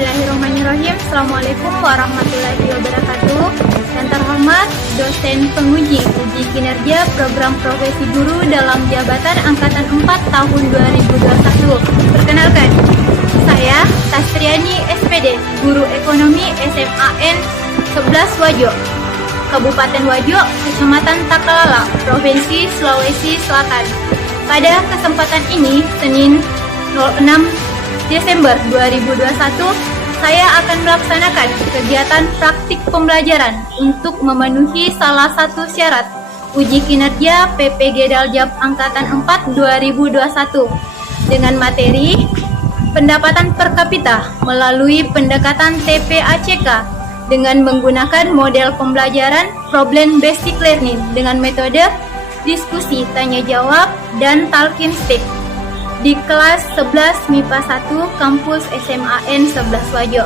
Bismillahirrahmanirrahim. Assalamualaikum warahmatullahi wabarakatuh. Yang terhormat dosen penguji uji kinerja program profesi guru dalam jabatan angkatan 4 tahun 2021. Perkenalkan, saya Tastriani SPD, guru ekonomi SMAN 11 Wajo, Kabupaten Wajo, Kecamatan Takalala, Provinsi Sulawesi Selatan. Pada kesempatan ini, Senin 6 Desember 2021, saya akan melaksanakan kegiatan praktik pembelajaran untuk memenuhi salah satu syarat uji kinerja PPG Daljab Angkatan 4 2021 dengan materi pendapatan per kapita melalui pendekatan TPACK dengan menggunakan model pembelajaran Problem Basic Learning dengan metode diskusi, tanya jawab, dan talking stick di kelas 11 MIPA 1 kampus SMAN 11 Wajo.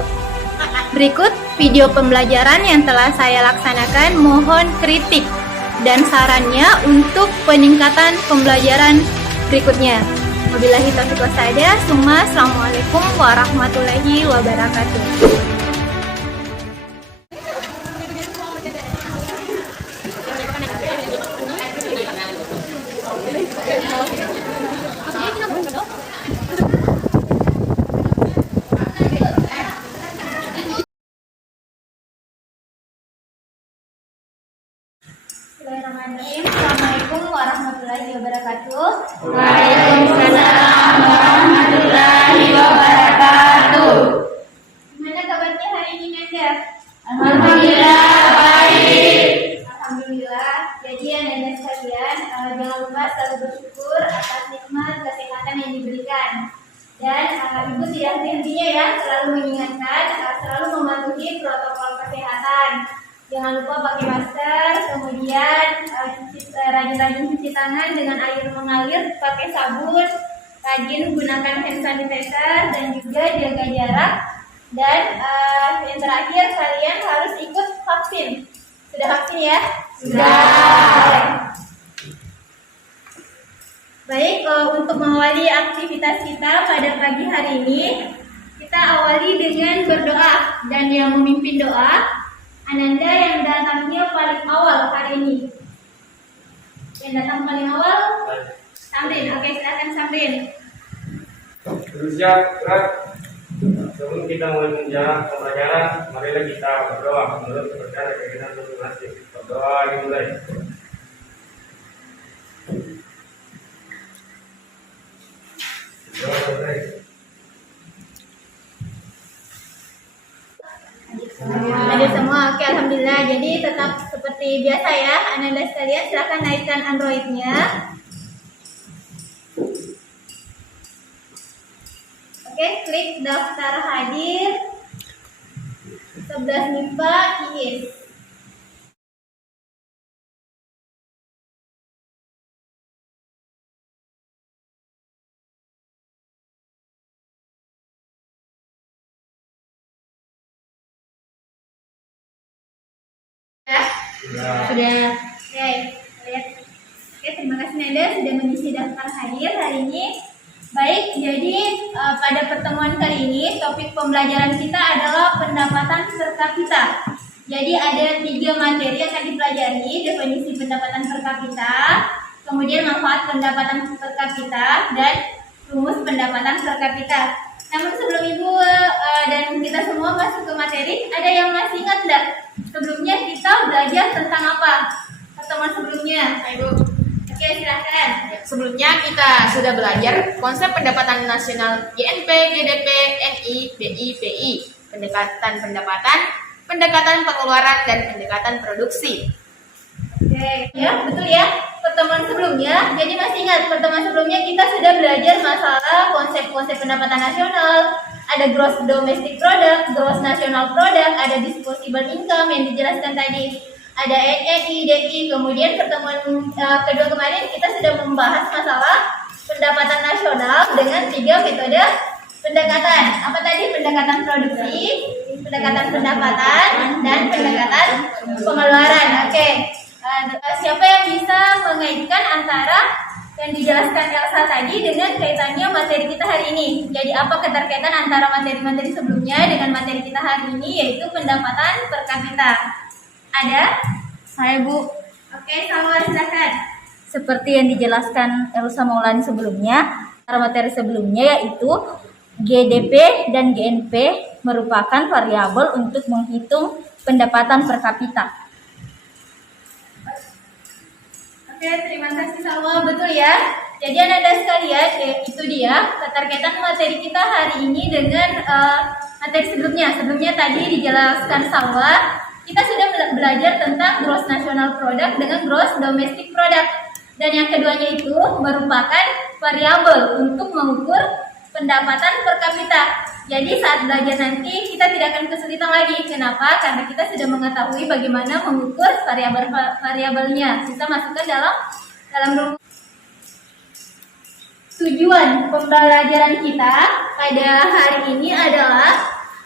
Berikut video pembelajaran yang telah saya laksanakan. Mohon kritik dan sarannya untuk peningkatan pembelajaran berikutnya. Wabillahi taufiq wassadah. Assalamualaikum warahmatullahi wabarakatuh. Bismillahirrahmanirrahim. Assalamualaikum warahmatullahi wabarakatuh. Waalaikumsalam warahmatullahi wabarakatuh. Gimana kabarnya hari ini, Nanda? Alhamdulillah baik. Alhamdulillah. Jadi Nanda sekalian, jangan lupa selalu bersyukur atas nikmat kesehatan yang diberikan. Dan Ibu tidak henti-hentinya ya, selalu mengingatkan, selalu mematuhi protokol kesehatan. Jangan lupa pakai masker, kemudian rajin-rajin cuci tangan dengan air mengalir, pakai sabun, rajin gunakan hand sanitizer, dan juga jaga jarak. Dan yang terakhir, kalian harus ikut vaksin. Sudah vaksin ya? Sudah. Baik, untuk mengawali aktivitas kita pada pagi hari ini, kita awali dengan berdoa. Dan yang memimpin doa, Ananda yang datangnya paling awal hari ini. Yang datang paling awal, Samrin. Oke, silakan Samrin. Berusia berat. Sebelum kita mulai menjalani pembelajaran, marilah kita berdoa menurut kepercayaan keyakinan masing-masing. Berdoa dimulai. Doa selesai. Ada semua, oke, alhamdulillah. Jadi tetap seperti biasa ya, Ananda sekalian, silakan naikkan Android-nya. Oke, klik daftar hadir 11 MIPA IIS. Sudah. Oke, lihat. Oke, terima kasih Nanda sudah mengisi daftar hadir hari ini. Baik, jadi pada pertemuan kali ini topik pembelajaran kita adalah pendapatan per kapita. Jadi ada 3 materi yang akan dipelajari: definisi pendapatan per kapita, kemudian manfaat pendapatan per kapita, dan rumus pendapatan per kapita. Namun sebelum Ibu dan kita semua masuk ke materi, ada yang masih ingat enggak? Sebelumnya kita belajar tentang apa? Pertemuan sebelumnya, Ibu. Oke, silakan. Sebelumnya kita sudah belajar konsep pendapatan nasional INP, GDP, NI, BI, PI, pendekatan pendapatan, pendekatan pengeluaran, dan pendekatan produksi. Oke, ya betul ya. Pertemuan sebelumnya, jadi masih ingat pertemuan sebelumnya kita sudah belajar masalah konsep-konsep pendapatan nasional. Ada gross domestic product, gross national product, ada disposable income yang dijelaskan tadi. Ada NI, DI, kemudian pertemuan kedua kemarin kita sudah membahas masalah pendapatan nasional dengan 3 metode pendekatan. Apa tadi? Pendekatan produksi, pendekatan pendapatan, dan pendekatan pengeluaran. Oke. Siapa yang bisa mengaitkan antara yang dijelaskan Elsa tadi dengan kaitannya materi kita hari ini. Jadi apa keterkaitan antara materi-materi sebelumnya dengan materi kita hari ini, yaitu pendapatan per kapita. Ada? Saya Bu. Oke, Salwa silakan. Seperti yang dijelaskan Elsa Maulani sebelumnya, materi sebelumnya yaitu GDP dan GNP merupakan variabel untuk menghitung pendapatan per kapita. Oke, terima kasih Salwa. Betul ya. Jadi anak-anak sekalian, itu dia keterkaitan materi kita hari ini dengan materi sebelumnya. Sebelumnya tadi dijelaskan Salwa, kita sudah belajar tentang gross national product dengan gross domestic product. Dan yang keduanya itu merupakan variabel untuk mengukur pendapatan per kapita. Jadi saat belajar nanti kita tidak akan kesulitan lagi. Kenapa? Karena kita sudah mengetahui bagaimana mengukur variabelnya. Kita masukkan dalam rumus. Tujuan pembelajaran kita pada hari ini adalah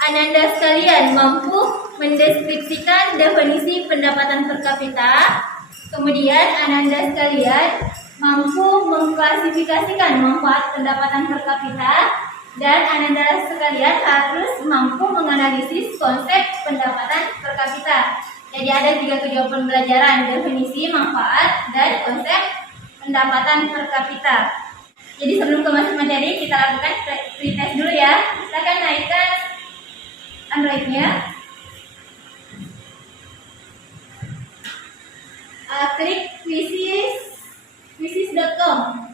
Ananda sekalian mampu mendeskripsikan definisi pendapatan per kapita. Kemudian Ananda sekalian mampu mengklasifikasikan manfaat pendapatan per kapita, dan Ananda sekalian harus mampu menganalisis konsep pendapatan per kapita. Jadi ada 3 tujuan pembelajaran: definisi, manfaat, dan konsep pendapatan per kapita. Jadi sebelum ke masuk materi, kita lakukan pretest dulu ya. Silakan naikkan Android-nya. Klik quizzes.com.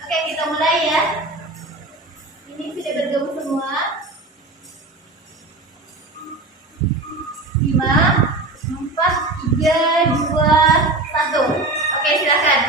Oke, kita mulai ya. Ini sudah bergabung semua. 5, 4, 3, 2, 1. Oke, silakan.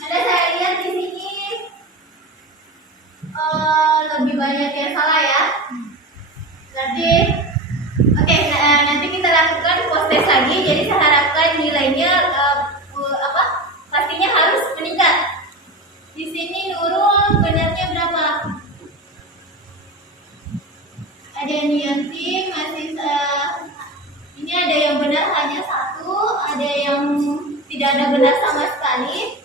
Ada saya lihat di sini lebih banyak yang salah ya. Berarti oke, nanti kita lakukan post test lagi. Jadi saya harapkan nilainya pastinya harus meningkat. Di sini Nurul benarnya berapa? Ada yang nianti masih ini ada yang benar hanya 1, ada yang tidak ada benar sama sekali.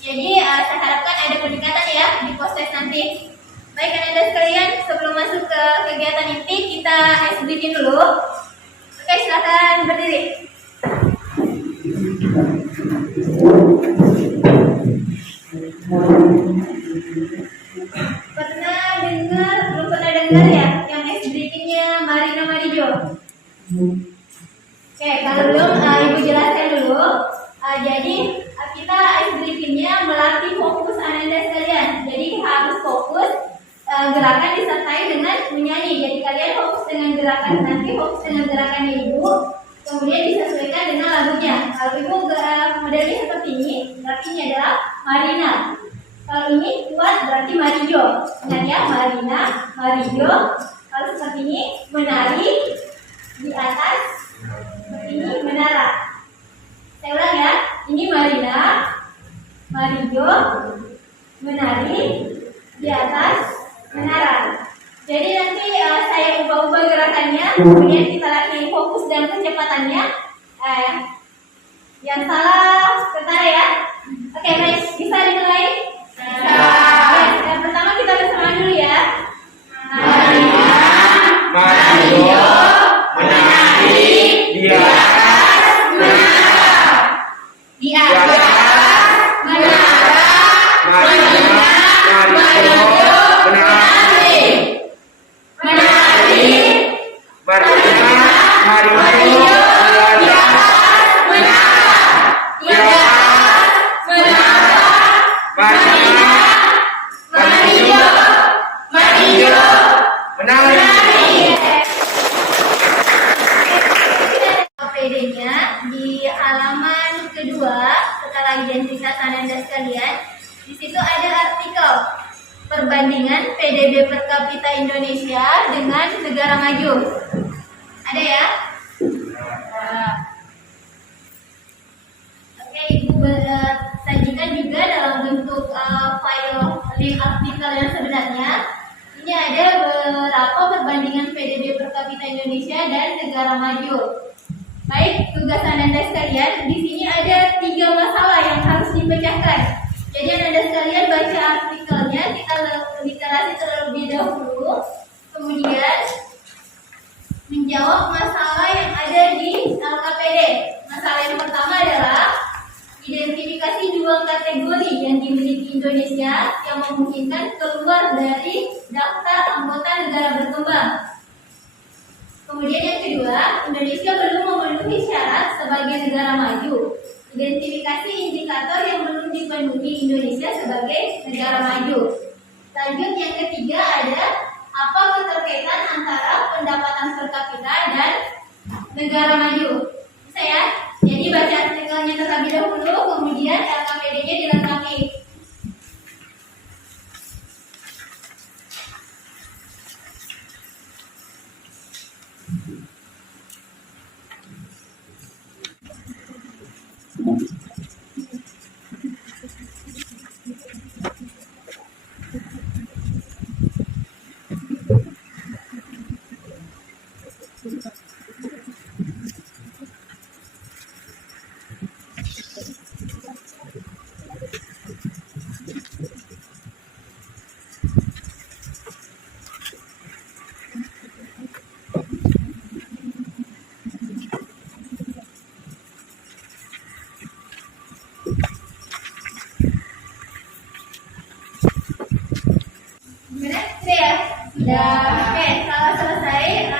Jadi saya harapkan ada peningkatan ya di post test nanti. Baik Anda sekalian, sebelum masuk ke kegiatan inti kita ice breathing dulu. Oke, silakan berdiri. Belum pernah dengar ya yang ice breathingnya Marina Marijo? Oke, kalau belum Ibu jelaskan dulu. Jadi kita ice breathingnya melatih fokus Ananda sekalian. Jadi harus fokus gerakan disertai dengan menyanyi. Jadi kalian fokus dengan gerakan, nanti fokus dengan gerakannya Ibu, kemudian disesuaikan dengan lagunya. Kalau Ibu modelnya seperti ini, berarti ini adalah Marina. Kalau ini kuat berarti Marijo. Ingat ya, Marina, Marijo. Kalau seperti ini menari di atas, seperti ini menara. Saya ulang ya, ini Marina, Marijo, menari di atas menara. Jadi nanti saya ubah-ubah gerakannya, kemudian kita latih fokus dan kecepatannya. Yang salah ketara ya. Oke, baik, bisa dimulai? Yang pertama kita bersama dulu ya. Marina, Marijo, menari di atas menara. Di atas menara. Marina, Marijo, menari. Menari. Marina, Marijo, di atas menara. Di atas menara. perbandingan PDB per kapita Indonesia dengan negara maju. Ada ya? Nah. Oke, Ibu sajikan juga dalam bentuk file link artikel yang sebenarnya. Ini ada berapa perbandingan PDB per kapita Indonesia dan negara maju. Baik, tugas Anda sekalian, di sini ada 3 masalah yang harus dipecahkan. Jadi Anda sekalian baca artikelnya, kita literasi terlebih dahulu, kemudian menjawab masalah yang ada di LKPD. Masalah yang pertama adalah identifikasi 2 kategori yang dimiliki Indonesia yang memungkinkan keluar dari daftar anggota negara berkembang. Kemudian yang kedua, Indonesia belum memenuhi syarat sebagai negara maju. Identifikasi indikator yang belum dipenuhi Indonesia sebagai negara maju. Lanjut yang ketiga ada apa keterkaitan antara pendapatan per kapita dan negara maju. Bisa ya? Jadi baca artikelnya terlebih dahulu, kemudian LKPD-nya dilengkapi. Oke, kalau selesai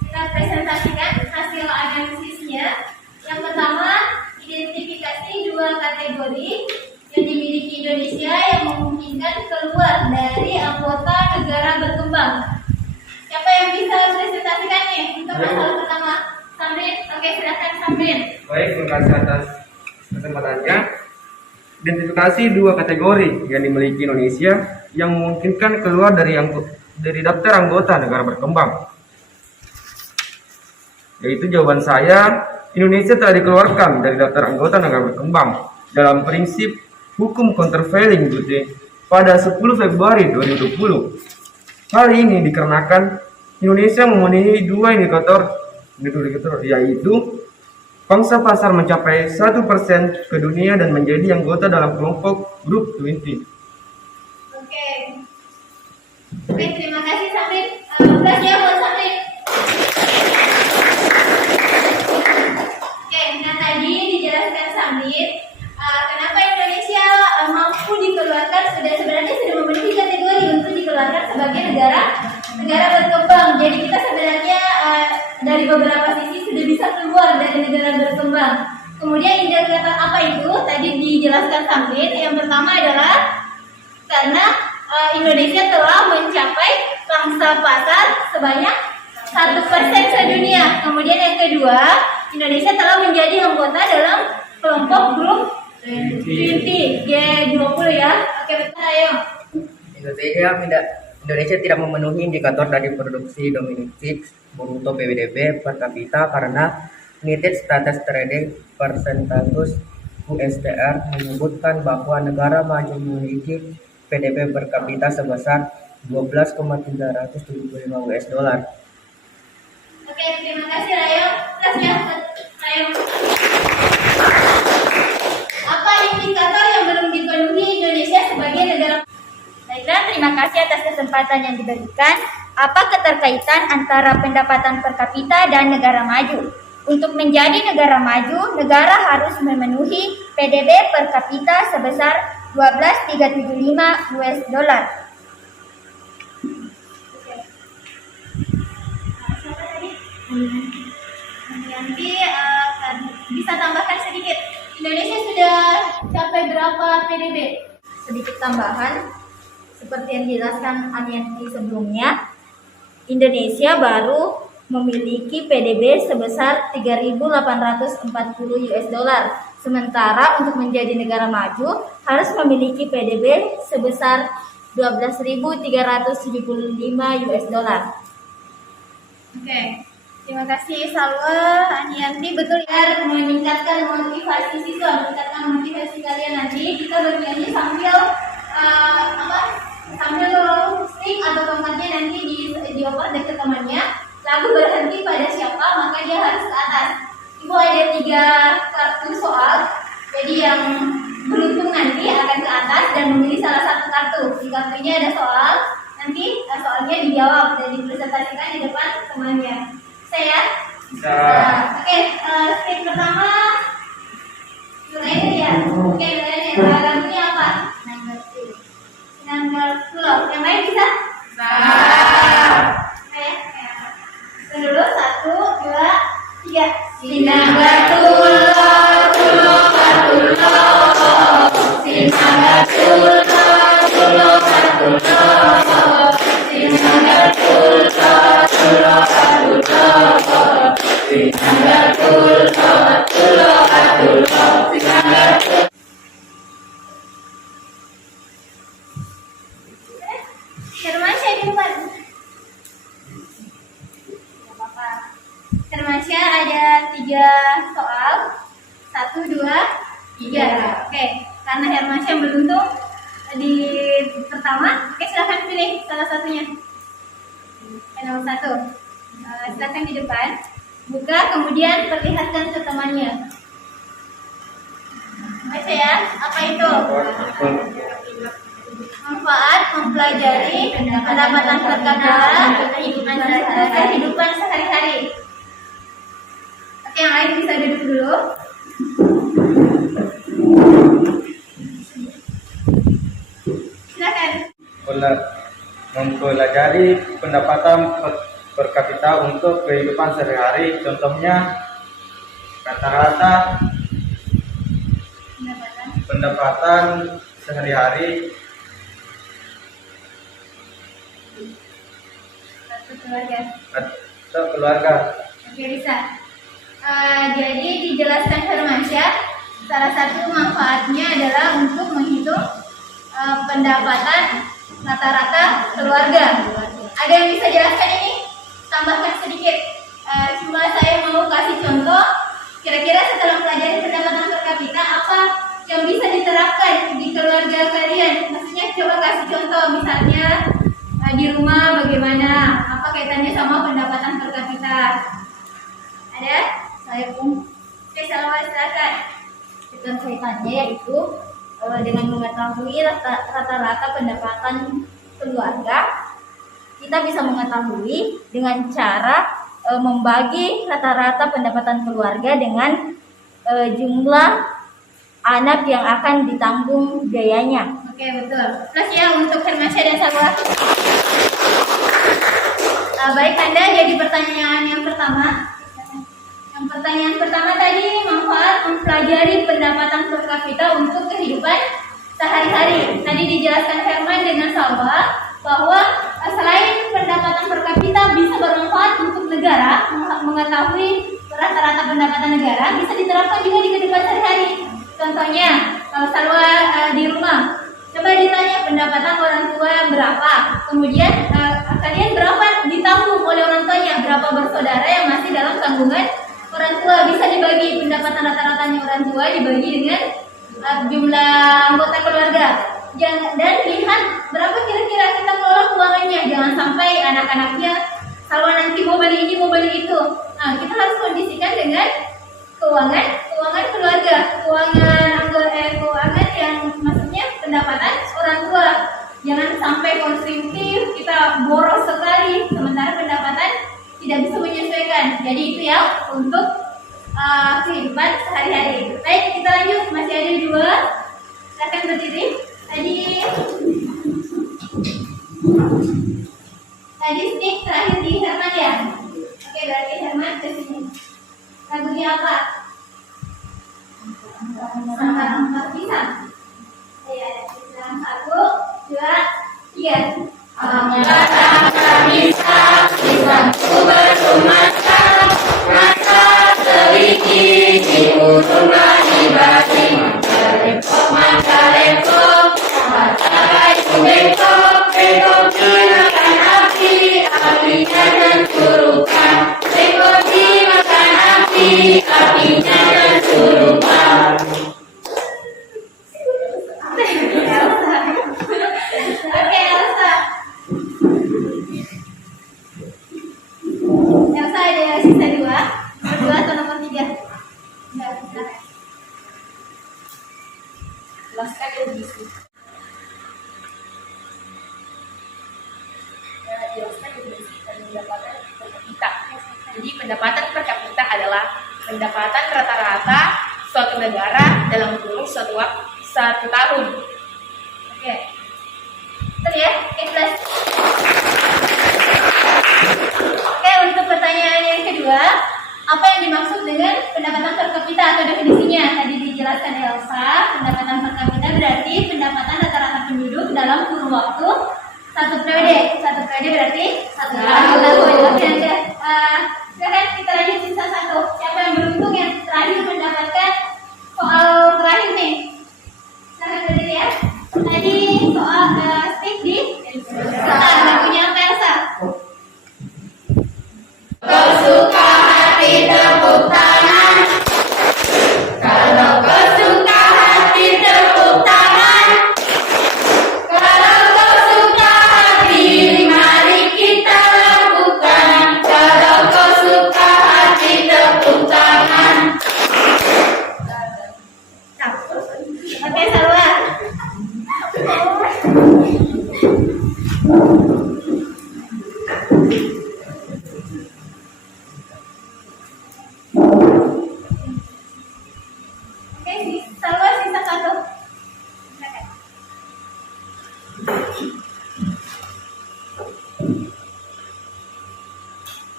kita presentasikan hasil analisisnya. Yang pertama, identifikasi 2 kategori yang dimiliki Indonesia yang memungkinkan keluar dari anggota negara berkembang. Siapa yang bisa presentasikannya untuk masalah pertama? Samrin, oke silakan Samrin. Baik, terima kasih atas kesempatannya. Identifikasi 2 kategori yang dimiliki Indonesia yang memungkinkan keluar dari daftar anggota negara berkembang. Yaitu jawaban saya, Indonesia telah dikeluarkan dari daftar anggota negara berkembang dalam prinsip hukum countervailing duty pada 10 Februari 2020. Hal ini dikarenakan Indonesia memenuhi 2 indikator yaitu pangsa pasar mencapai 1% ke dunia dan menjadi anggota dalam kelompok Group 20. Oke, terima kasih Samrin. Aplaus ya buat Samrin. Oke, nah tadi dijelaskan Samrin kenapa Indonesia mampu dikeluarkan sebenarnya sudah memenuhi kategori untuk dikeluarkan sebagai negara berkembang. Jadi kita sebenarnya dari beberapa sisi sudah bisa keluar dari negara berkembang. Kemudian indikator apa itu? Tadi dijelaskan Samrin. Yang pertama adalah karena Indonesia telah mencapai pangsa pasar sebanyak 1% sedunia. Kemudian yang kedua, Indonesia telah menjadi anggota dalam kelompok grup 20 G20 ya. Oke, betul ayo. Indonesia tidak memenuhi indikator dari produksi domestik bruto PDB per kapita karena United States Trading Percentage USTR menyebutkan bahwa negara maju memiliki PDB per kapita sebesar 12,375 US dollar. Oke, terima kasih Rayo. Terus ya, Rayo. Apa indikator yang belum dipenuhi Indonesia sebagai negara? Baiklah, terima kasih atas kesempatan yang diberikan. Apa keterkaitan antara pendapatan per kapita dan negara maju? Untuk menjadi negara maju, negara harus memenuhi PDB per kapita sebesar 12,375 US dollar. Nanti bisa tambahkan sedikit. Indonesia sudah capai berapa PDB? Sedikit tambahan, seperti yang dijelaskan Anianti sebelumnya, Indonesia baru memiliki PDB sebesar 3.840 US dollar. Sementara untuk menjadi negara maju harus memiliki PDB sebesar $12.375 US dollar. Oke, terima kasih Salwa, Anianti. Betul ya, meningkatkan motivasi siswa, meningkatkan motivasi kalian nanti. Kita bernyanyi sambil sambil stick atau tongkatnya nanti dioper dekat temannya. Lagu berhenti pada siapa, maka dia harus ke atas. Ibu ada 3 kartu soal, jadi yang beruntung nanti akan ke atas dan memilih salah satu kartu. Di kartunya ada soal, nanti soalnya dijawab dan dipresentasikan di depan temannya. Saya? Bisa. Oke, stick pertama. Mulai ya. Oke, mulai ya. Lagunya apa? Number 10. Yang lain bisa? Bisa. Oke. Dulu 1, 2, 3. Sinanggatullah, tullah, katullah. Sinanggatullah, tullah, katullah. Sinanggatullah, tullah, katullah. Sinanggatullah, tullah, katullah. Sinanggatullah. Hermansyah di depan. Gak apa-apa. Hermansyah ada 3 soal. 1, 2, 3. Oke, karena Hermansyah beruntung di pertama. Oke, silahkan pilih salah satunya. Nomor 1. Silahkan di depan. Buka, kemudian perlihatkan ke temannya. Baca ya, apa itu? Manfaat mempelajari pendapatan per kapita kehidupan sehari-hari. Oke, yang lain bisa duduk dulu. Silakan. Mempelajari pendapatan per kapita untuk kehidupan sehari-hari, contohnya rata-rata pendapatan sehari-hari Satu keluarga. keluarga. Oke, bisa. Jadi dijelaskan Hermansyah, salah satu manfaatnya adalah untuk menghitung pendapatan rata-rata keluarga. Ada yang bisa jelaskan ini? Tambahkan sedikit. Cuma saya mau kasih contoh. Kira-kira setelah pelajari pendapatan per kapita, apa yang bisa diterapkan di keluarga kalian? Maksudnya coba kasih contoh, misalnya di rumah bagaimana? Apa kaitannya sama pendapatan per kapita? Ada? Saya pun. Oke, silakan. Kaitannya yaitu dengan mengetahui rata-rata pendapatan keluarga, kita bisa mengetahui dengan cara membagi rata-rata pendapatan keluarga dengan jumlah anak yang akan ditanggung biayanya. Oke, betul. Plus ya untuk Hermansyah dan Salwa. Baik, Anda jadi pertanyaan yang pertama. Yang pertanyaan pertama tadi, manfaat mempelajari pendapatan per kapita untuk kehidupan sehari-hari. Tadi dijelaskan Herman dengan Salwa bahwa selain pendapatan per kapita bisa bermanfaat untuk negara, mengetahui rata-rata pendapatan negara, bisa diterapkan juga di kehidupan sehari-hari. Contohnya, kalau Salwa di rumah, coba ditanya pendapatan orang tua berapa, kemudian kalian berapa ditanggung oleh orang tuanya, berapa bersaudara yang masih dalam tanggungan orang tua, bisa dibagi pendapatan rata-ratanya orang tua dibagi dengan jumlah anggota keluarga. Dan lihat berapa kira-kira kita kelola keuangannya. Jangan sampai anak-anaknya Salwa nanti mau beli ini mau beli itu. Nah, kita harus kondisikan dengan keuangan keluarga, keuangan yang maksudnya pendapatan orang tua. Jangan sampai konsumtif, kita boros sekali sementara pendapatan tidak bisa menyesuaikan. Jadi itu ya untuk kehidupan sehari-hari. Baik, kita lanjut, masih ada 2. Silakan berdiri. Tadi stick terakhir di Herman ya. Oke, berarti Herman ke sini. Lagunya apa? Angka 4 bisa. Ya, 1, 2, 3. Angka bisa, lisanku bermata, mata teliti, jiwa rumah ibadi, maka repot, mata baik bengkok. jelaskan definisi pendapatan per kapita. Jadi pendapatan per kapita adalah pendapatan rata-rata suatu negara dalam kurun suatu waktu 1 tahun. Oke. Betul ya? Ikhlas. Oke, untuk pertanyaan yang kedua, apa yang dimaksud dengan pendapatan per kapita atau definisinya? Tadi dijelaskan Elsa, pendapatan per kapita berarti pendapatan rata-rata penduduk dalam kurun waktu 1 periode. 1 periode berarti 1 tahun. Oke, silakan kita lanjut sisa 1. Siapa yang beruntung yang terakhir mendapatkan soal terakhir nih? Silakan berdiri ya. Tadi soal stick di lagunya apa Elsa? Kau suka hati tepuk tangan. Kalau kau suka hati tepuk tangan. Kalau kau suka hati mari kita lakukan. Kalau kau suka hati tepuk tangan. Oke, Salwa. Oke, Salwa sisa 1. Silakan.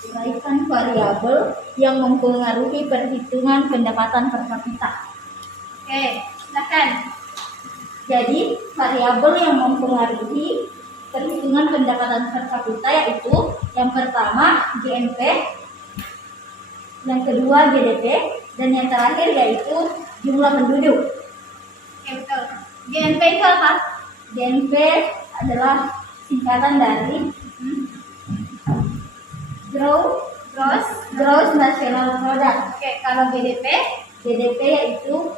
Uraikan variabel yang mempengaruhi perhitungan pendapatan per kapita. Oke, silakan. Jadi, variabel yang mempengaruhi perhitungan pendapatan per kapita yaitu yang pertama GNP, yang kedua GDP, dan yang terakhir yaitu jumlah penduduk. Oke, betul. GNP itu apa? GNP adalah singkatan dari Gross National Product. Oke, kalau GDP, GDP yaitu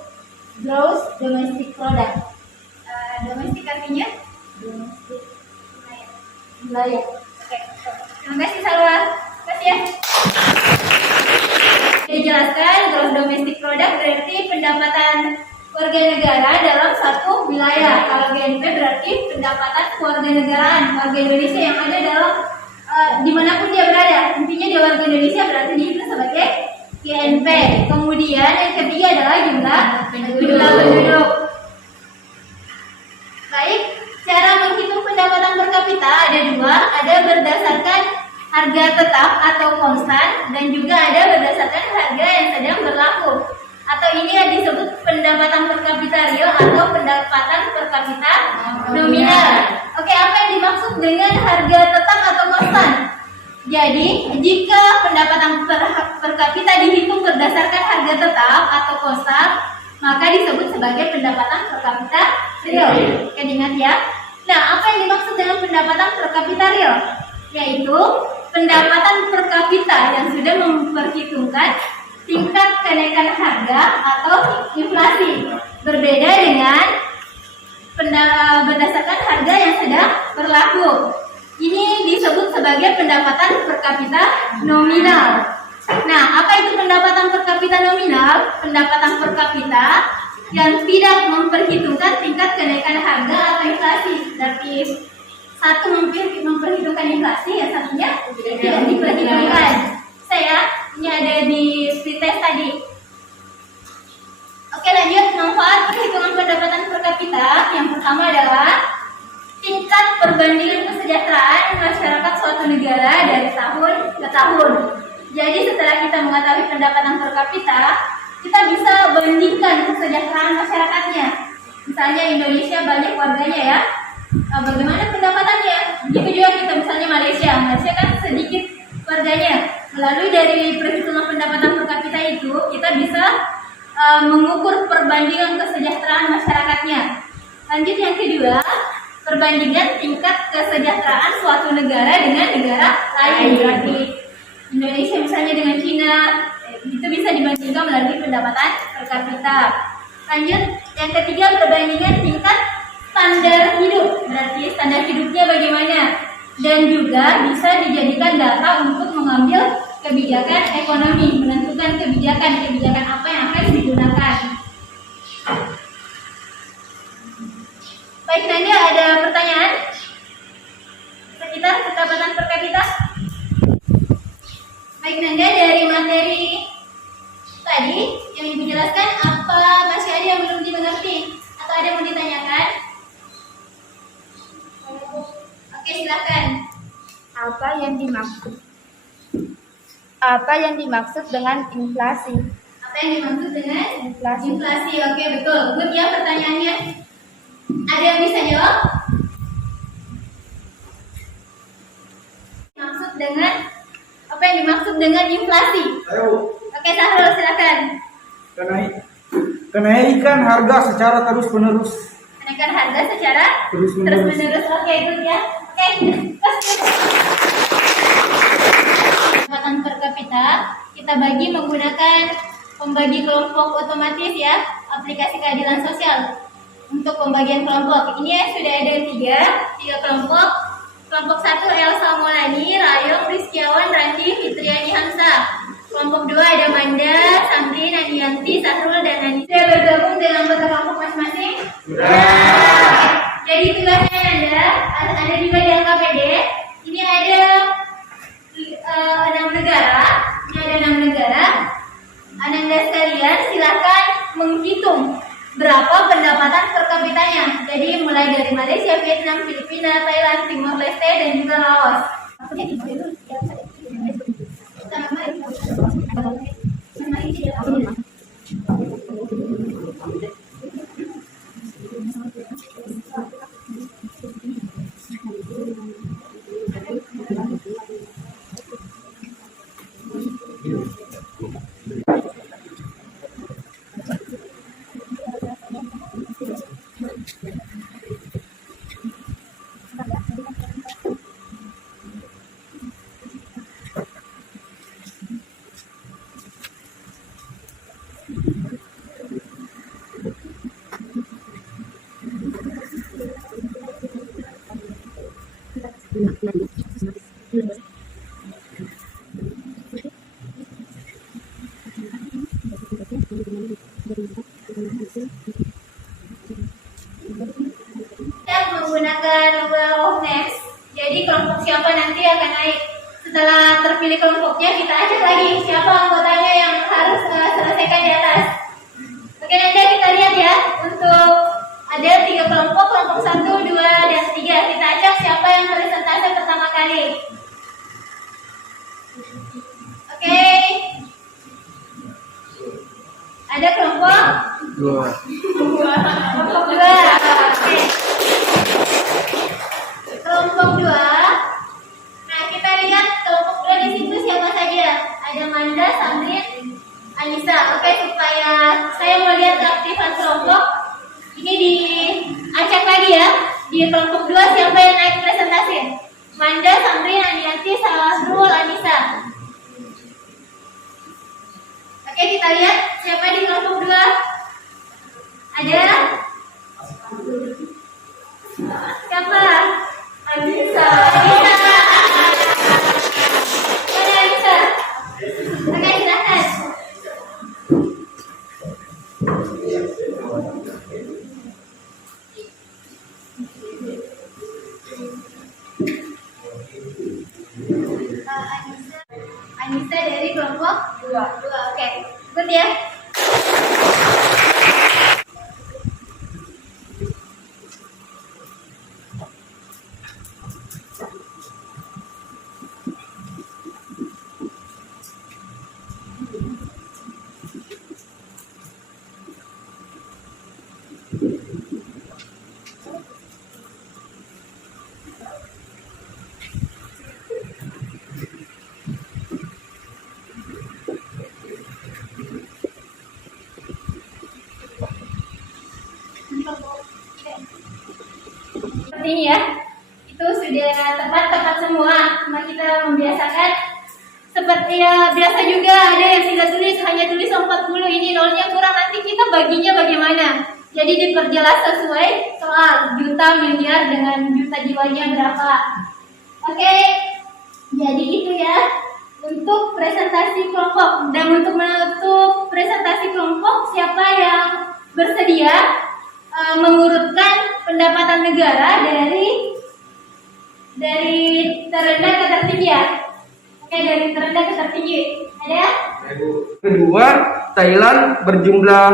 Gross Domestic Product. domestik artinya Domestic wilayah. Oke, terima kasih Salwa. Terima kasih ya. Dijelaskan gross domestic product berarti pendapatan warga negara dalam satu wilayah. Kalau GNP berarti pendapatan keluarga negaraan warga Indonesia yang ada dalam dimanapun dia berada. Intinya dia warga Indonesia berarti dihitung sebagai GNP. Kemudian yang ketiga adalah jumlah penduduk. Baik, cara menghitung pendapatan per kapita ada dua, ada berdasarkan harga tetap atau konstan dan juga ada berdasarkan harga yang sedang berlaku. Atau ini yang disebut pendapatan per kapita real atau pendapatan per kapita nominal. Oke, apa yang dimaksud dengan harga tetap atau konstan? Jadi, jika pendapatan per kapita dihitung berdasarkan harga tetap atau konstan, maka disebut sebagai pendapatan per kapita real. Oke, diingat ya. Nah, apa yang dimaksud dengan pendapatan per kapita real? Yaitu pendapatan per kapita yang sudah memperhitungkan tingkat kenaikan harga atau inflasi. Berbeda dengan berdasarkan harga yang sedang berlaku. Ini disebut sebagai pendapatan per kapita nominal. Nah, apa itu pendapatan per kapita nominal? Pendapatan per kapita yang tidak memperhitungkan tingkat kenaikan harga atau inflasi. Berarti satu memperhitungkan inflasi, yang satunya tidak diperhitungkan. Ini ada di pretest tadi. Oke, lanjut. Manfaat perhitungan pendapatan per kapita yang pertama adalah tingkat perbandingan kesejahteraan masyarakat suatu negara dari tahun ke tahun. Jadi setelah kita mengetahui pendapatan per kapita, kita bisa bandingkan kesejahteraan masyarakatnya. Misalnya Indonesia banyak warganya ya, bagaimana pendapatannya? Begitu juga kita misalnya Malaysia kan sedikit warganya. Melalui dari perhitungan pendapatan per kapita itu, kita bisa mengukur perbandingan kesejahteraan masyarakatnya. Lanjut yang kedua, perbandingan tingkat kesejahteraan suatu negara dengan negara lain. Berarti Indonesia misalnya dengan Cina, itu bisa dibandingkan melalui pendapatan per kapita. Lanjut, yang ketiga perbandingan tingkat standar hidup. Berarti standar hidupnya bagaimana? Dan juga bisa dijadikan data untuk mengambil kebijakan ekonomi, menentukan kebijakan apa yang akan digunakan. Baik, Nadia ada pertanyaan? sekitar pendapatan per kapita? Baik Nanda, dari materi tadi yang Ibu jelaskan, apa masih ada yang belum dimengerti atau ada yang mau ditanyakan? Oke, silakan. Apa yang dimaksud dengan inflasi? Apa yang dimaksud dengan Inflasi. inflasi? Oke, betul. Good ya pertanyaannya. Ada yang bisa jawab? Apa yang dimaksud dengan inflasi? Ayo, Oke, Sahrul silakan. kenaikan harga secara terus-menerus. Kenaikan harga secara Terus-menerus. terus-menerus. Oke, good ya. Oke, pendapatan per kapita kita bagi menggunakan pembagi kelompok otomatis ya, aplikasi keadilan sosial. Untuk pembagian kelompok ini ya, sudah ada tiga kelompok. Kelompok 1 Elsa Maulani, Rayong, Rizkiawan, Randi, Fitriani Hamsa. Kelompok 2 ada Manda, Samri, Nanianti, Sahrul, dan Nani. Sudah bergabung dengan anggota kelompok masing-masing? Jadi tugasnya Anda dibagi LKPD. Ini ada 6 negara. Ini ada 6 negara. Anda sekalian silakan menghitung berapa pendapatan per kapitanya. Jadi mulai dari Malaysia, Vietnam, Filipina, Thailand, Timor Leste, dan juga Laos. Kita menggunakan well of next. Jadi kelompok siapa nanti akan naik. Setelah terpilih kelompoknya, kita ajak lagi siapa anggotanya yang harus selesaikan di atas. Oke, nanti kita lihat ya. Untuk ada 3 kelompok, kelompok 1, 2, dan 3. Kita ajak siapa yang presentasi pertama kali. Oke. Ada kelompok 2. kelompok 2. Oke. Kelompok 2. Nah, kita lihat kelompok 2 di situ siapa saja. Ada Manda, Samrin, Anissa. Oke, supaya saya mau lihat keaktifan kelompok. Ini diacak lagi ya. Di kelompok 2 siapa yang naik presentasi? Manda, Samrin, Aniati, Sahrul, Anissa. Oke, kita lihat siapa di kelompok 2. Ada? Siapa? Anissa. Anissa. Mana Anissa? Oke, silakan. Anissa dari kelompok 2. Oke, ikut ya. Seperti ini ya, itu sudah tepat semua. Cuma kita membiasakan seperti ya biasa juga ada yang tidak tulis, hanya tulis 40, ini nolnya kurang, nanti kita baginya bagaimana. Jadi diperjelas sesuai soal juta, miliar dengan juta jiwanya berapa. Oke, jadi itu ya untuk presentasi kelompok. Dan untuk menutup presentasi kelompok, siapa yang bersedia mengurutkan pendapatan negara dari dari terendah ke tertinggi ya. Oke, dari terendah ke tertinggi. Ada? Kedua, Thailand berjumlah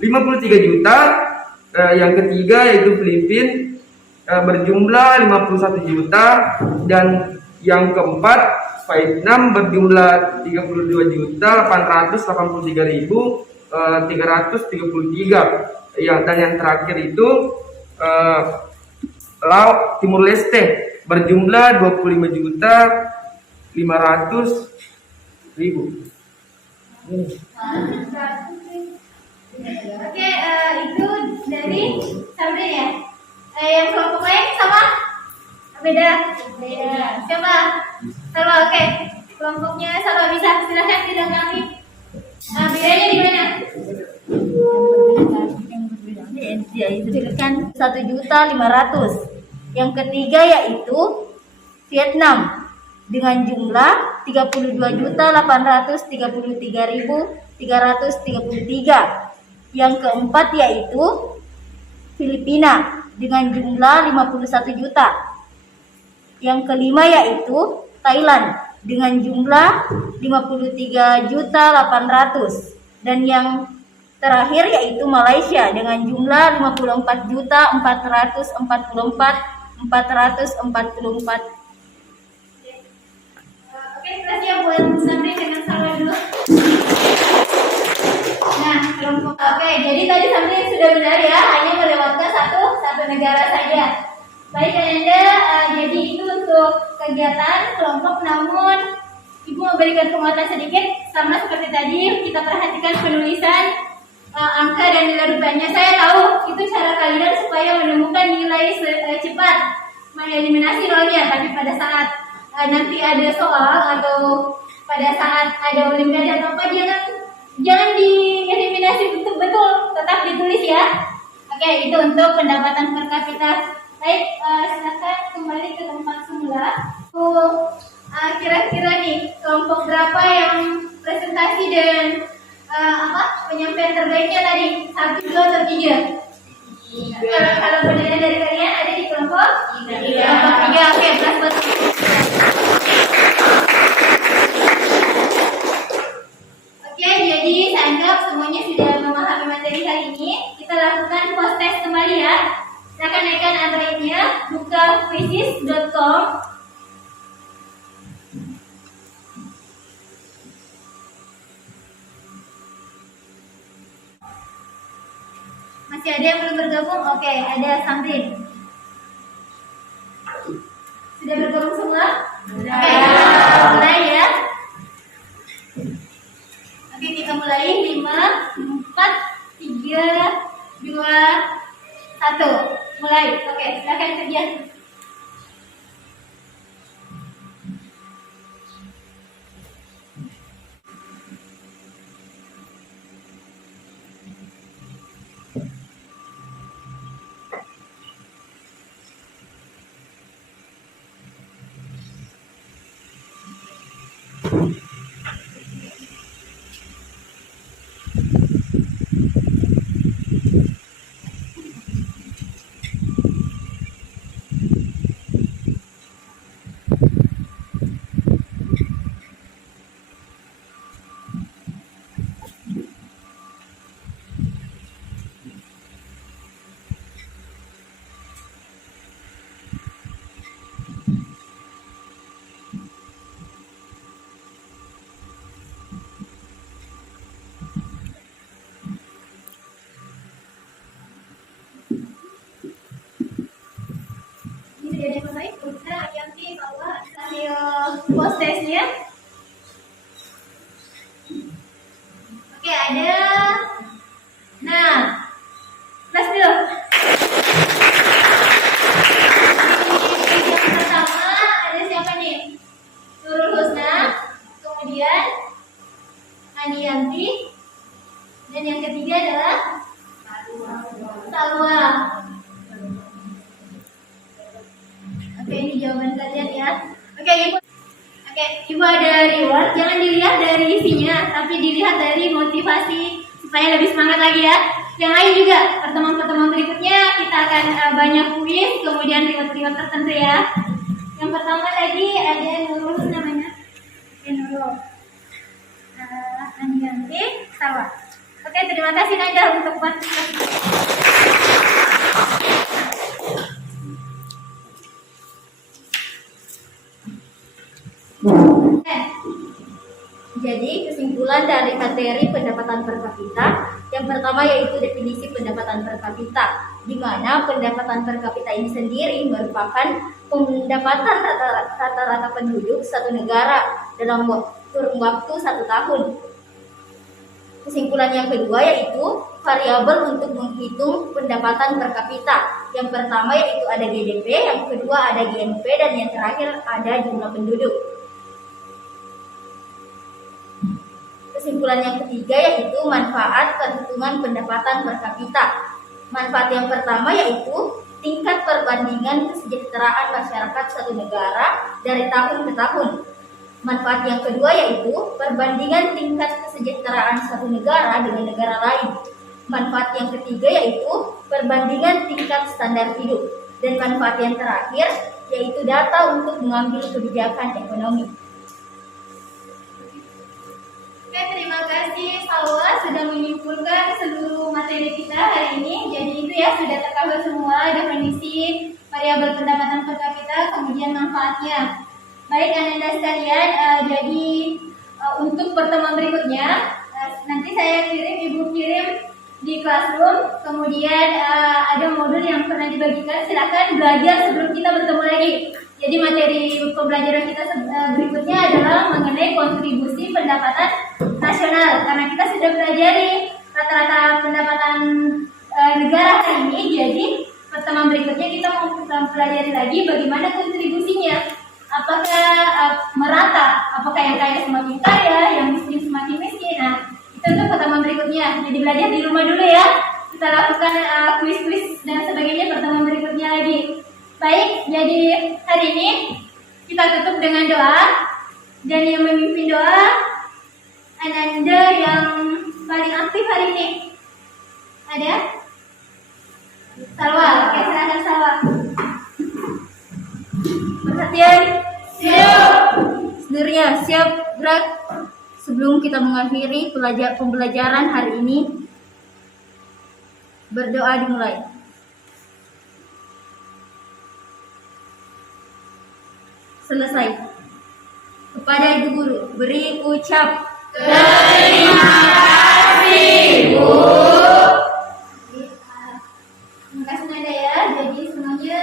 53 juta. Yang ketiga yaitu Filipina berjumlah 51 juta. Dan yang keempat, Vietnam berjumlah 32.883.333. Dan yang terakhir itu Laos Timur Leste berjumlah 25.500.000. Oke, itu dari Sabri ya. Yang kelompok lain sama? Beda? Beda. Coba. Salwa, oke. Kelompoknya Salwa bisa silakan dilengkapi. Bedanya di mana? Yaitu kan 1.500.000. Yang ketiga yaitu Vietnam dengan jumlah 32.833.333. Yang keempat yaitu Filipina dengan jumlah 51 juta. Yang kelima yaitu Thailand dengan jumlah 53.800.000. Dan yang terakhir yaitu Malaysia dengan jumlah 54.444.444. Oke, kasih ya buat Sabri dengan Salwa dulu. Nah, kelompok. Oke, jadi tadi Sabri sudah benar ya, hanya melewatkan satu negara saja. Baik Anda, jadi itu untuk kegiatan kelompok, namun Ibu memberikan penguatan sedikit, sama seperti tadi kita perhatikan penulisan angka dan nilai rupiahnya. Saya tahu itu cara kalian supaya menemukan nilai cepat, mengeliminasi nolnya. Tapi pada saat nanti ada soal atau pada saat ada olimpiade atau apa, jangan dieliminasi betul-betul, tetap ditulis ya. Oke, itu untuk pendapatan per kapita. Baik, silakan kembali ke tempat semula. Kira-kira nih kelompok berapa yang presentasi dan penyampaian terbaiknya tadi? 1, 2, atau 3? Kalau penilaian dari kalian ada di kelompok 3. Oke, plus buat. Oke, jadi saya anggap semuanya sudah memahami materi kali ini. Kita lakukan post test kembali ya. Silakan naikkan Android-nya, buka quizzes.com. Masih ada yang belum bergabung? Oke, ada Samrin. Sudah bergabung semua? Oke, kita mulai ya. Oke, kita mulai. 5, 4, 3, 2, 1. Mulai. Oke, silakan kerja. Post testnya. Oke, ada. Nah, kelas dulu. Di yang pertama ada siapa nih? Nurul Husna, kemudian Anianti, dan yang ketiga adalah Salwa. Oke, ini jawaban kalian ya. Oke, Ibu. Oke, Ibu ada reward. Jangan dilihat dari isinya, tapi dilihat dari motivasi supaya lebih semangat lagi ya. Yang lain juga, pertemuan-pertemuan berikutnya kita akan banyak kuis, kemudian reward-reward tertentu ya. Yang pertama tadi ada Nurul namanya. Nurul. Anianti Sawa. Oke, terima kasih Naja untuk partisipasi. Jadi kesimpulan dari materi pendapatan per kapita yang pertama yaitu definisi pendapatan per kapita, di mana pendapatan per kapita ini sendiri merupakan pendapatan rata-rata penduduk satu negara dalam kurun waktu 1 tahun. Kesimpulan yang kedua yaitu variabel untuk menghitung pendapatan per kapita. Yang pertama yaitu ada GDP, yang kedua ada GNP, dan yang terakhir ada jumlah penduduk. Kesimpulan yang ketiga yaitu manfaat perhitungan pendapatan per kapita. Manfaat yang pertama yaitu tingkat perbandingan kesejahteraan masyarakat suatu negara dari tahun ke tahun. Manfaat yang kedua yaitu perbandingan tingkat kesejahteraan suatu negara dengan negara lain. Manfaat yang ketiga yaitu perbandingan tingkat standar hidup. Dan manfaat yang terakhir yaitu data untuk mengambil kebijakan ekonomi. Oke, terima kasih Salwa sudah menyimpulkan seluruh materi kita hari ini. Jadi itu ya sudah tercover semua definisi variabel pendapatan per kapita, kemudian manfaatnya. Baik Anda sekalian, jadi untuk pertemuan berikutnya nanti saya Ibu kirim di Classroom. Kemudian ada modul yang pernah dibagikan, silakan belajar sebelum kita bertemu lagi. Jadi materi pembelajaran kita berikutnya adalah mengenai kontribusi pendapatan nasional, karena kita sudah pelajari rata-rata pendapatan negara hari ini. Jadi pertemuan berikutnya kita mau pelajari lagi bagaimana kontribusinya. Apakah merata? Apakah yang kaya semakin kaya, yang miskin semakin miskin? Nah, itu untuk pertemuan berikutnya. Jadi belajar di rumah dulu ya. Kita lakukan kuis-kuis dan sebagainya pertemuan berikutnya lagi. Baik, jadi hari ini kita tutup dengan doa. Dan yang memimpin doa Ananda yang paling aktif hari ini. Ada? Salwa, oke silakan Salwa. Perhatian, siap. Seluruhnya siap, gerak. Sebelum kita mengakhiri pembelajaran hari ini, berdoa dimulai. Selesai. Kepada Ibu Guru, beri ucap. Terima kasih, Bu. Terima kasih Nanda ya. Jadi semuanya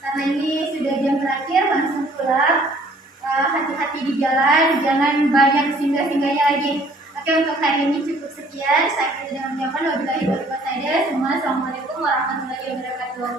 karena ini sudah jam terakhir langsung pulang. Hati-hati di jalan, jangan banyak singgah-singgahnya lagi. Oke, untuk hari ini cukup sekian. Saya kira dengan ucapan wabillahi taufiq wal hidayah. Semua assalamualaikum warahmatullahi wabarakatuh.